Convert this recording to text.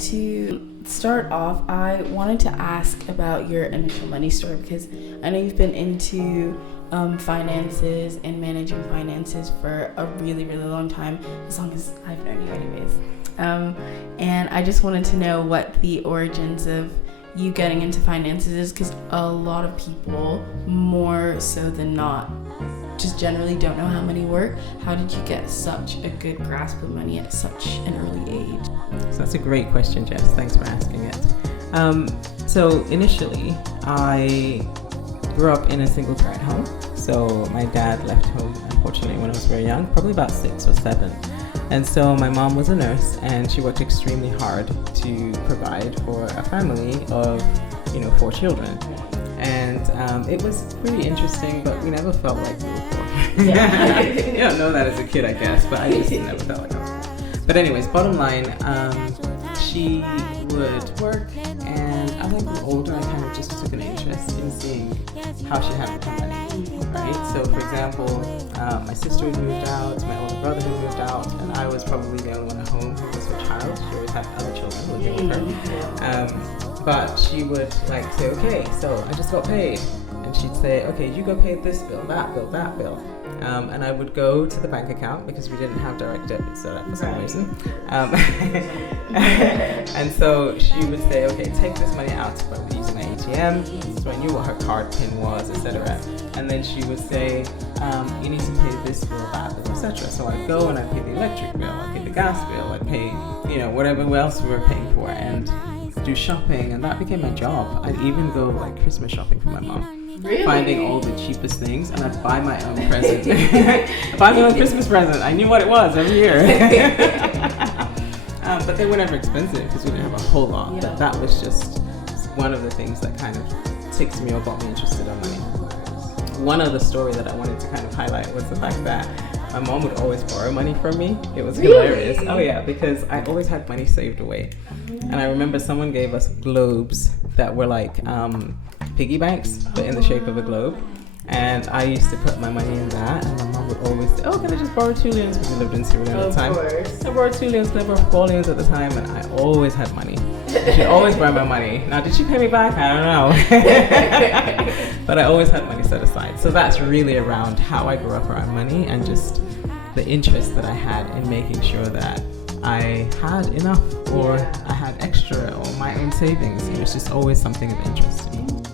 to start off, I wanted to ask about your initial money story, because I know you've been into finances and managing finances for a really, really long time, as long as I've known you anyways. And I just wanted to know what the origins of you getting into finances is, because a lot of people, more so than not, just generally don't know how money work. How did you get such a good grasp of money at such an early age? So that's a great question, Jess. Thanks for asking it. So initially, I grew up in a single parent home. So my dad left home, unfortunately, when I was very young, probably about 6 or 7. And so my mom was a nurse, and she worked extremely hard to provide for a family of, 4 children. And it was pretty interesting, but we never felt like we were poor. Yeah. You don't know that as a kid, I guess, but I just never felt like I was poor. But anyways, bottom line, she would work, and as I grew older, I kind of just took an interest in seeing how she handled her money, right? So, for example, my sister had moved out, my older brother had moved out, and I was probably the only one at home who was her child. She always had other children living with her. But she would say, okay, so I just got paid. And she'd say, okay, you go pay this bill, that bill, that bill. And I would go to the bank account because we didn't have direct debit set up for some reason. And so she would say, okay, take this money out by using my ATM. So I knew what her card pin was, etc. And then she would say, you need to pay this bill, that bill, etc. So I'd go and I'd pay the electric bill, I'd pay the gas bill, I'd pay, whatever else we were paying for, and do shopping. And that became my job. I'd even go Christmas shopping for my mom. Really? Finding all the cheapest things, and I'd buy my own present. Buy my own Christmas present. I knew what it was every year. But they were never expensive because we didn't have a whole lot. Yeah. But that was just one of the things that kind of ticked me or got me interested in money. One other story that I wanted to kind of highlight was the fact that my mom would always borrow money from me. It was hilarious. Oh yeah, because I always had money saved away. And I remember someone gave us globes that were piggy banks, but in the shape of a globe. And I used to put my money in that, and my mom would always say, oh, can I just borrow 2 leons? Because we lived in Sierra Leone at the time. Of course. I borrowed 2 leons, I borrowed 4 leons at the time, and I always had money. She'd always borrow my money. Now, did she pay me back? I don't know. But I always had money set aside. So that's really around how I grew up around money, and just the interest that I had in making sure that I had enough, or I had extra, or my own savings. It was just always something of interest.